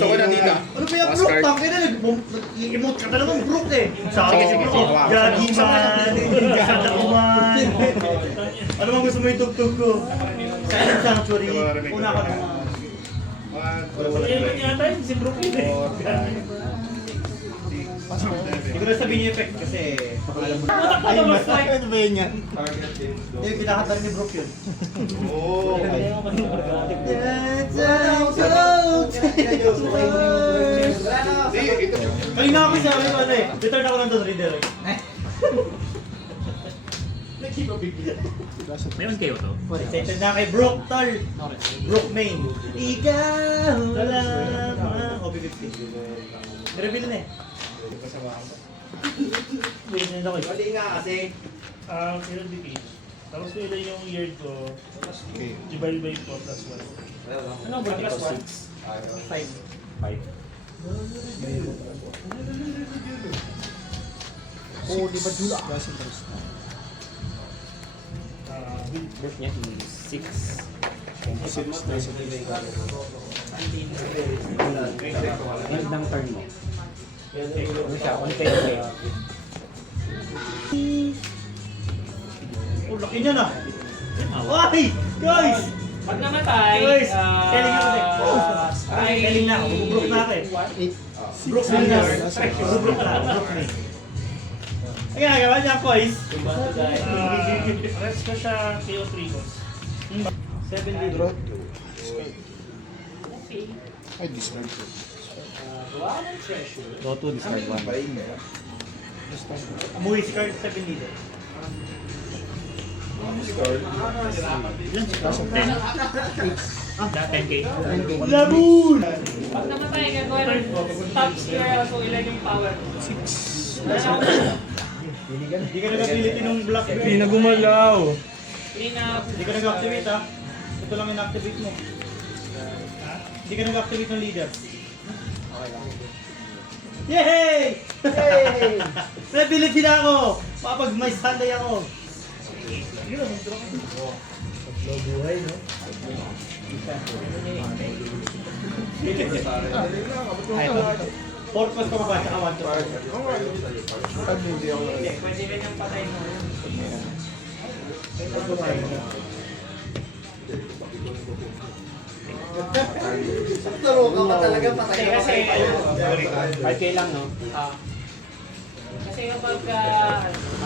Ako na dito. Ano ba yung Brook? Tangin na, nag-emote ka na naman Brook eh. Sabi Sige, ko, sige. Gagi man, ganda ko man. Ano bang gusto mo yung tugtog ko? Silent Sanctuary, una ka na. Yan yata yun, si Brook yun eh. Hindi ko na sabihin yung effect kasi pakalam mo na. Matak na mas like. Ano ba yun yan? Hindi, pinakanta rin ni Brook yun. Oo. Kanina ako sabi ko ano eh, return ako ng doon, redirect. Mayroon kayo to? Excited na kay Brook, tol. Brook main. Ikaw lamang. OP50. Reveal na eh. Wait na ako eh. Mali nga kasi. Ilan di page? Tapos ko ilan yung year ko, divide by 4 plus 1. Ano ba plus 5. 5. Oo, di ba dula? Birth niya is 6. End ng turn mo. Ano siya? On tail play. Oh, laki niya na. Ay! Guys! Pag namatay, Guys! Telling ako eh. Ay, telling na ako. Brook na ako eh. Brook na na. Brook na. Brook na. Ang ginagawa niya, boys. Rest ko siya KO 3 boss. 7 libro. Ay, discard ko. Go to discard 1. Amuhi si Card 7 libro. Ah, 10k. Labun! pag namatay, gagawin top square kung ilan yung power. 6. Hindi ka nag-ability nung black. Hindi na gumalaw. Clean up. Hindi ka nag-activate ha. Ito lang yung activate mo. Hindi ka nag-activate ng leader. Yay! Yay! May ability na ako! Kapag may Sunday ako. Buhay, no? Purpose ko ba? Tsaka 1 to 4. Ano hindi ako Hindi, pwede rin yung patay mo. Laro ka talaga patay Kasi, ako. 5k lang, no? kasi kapag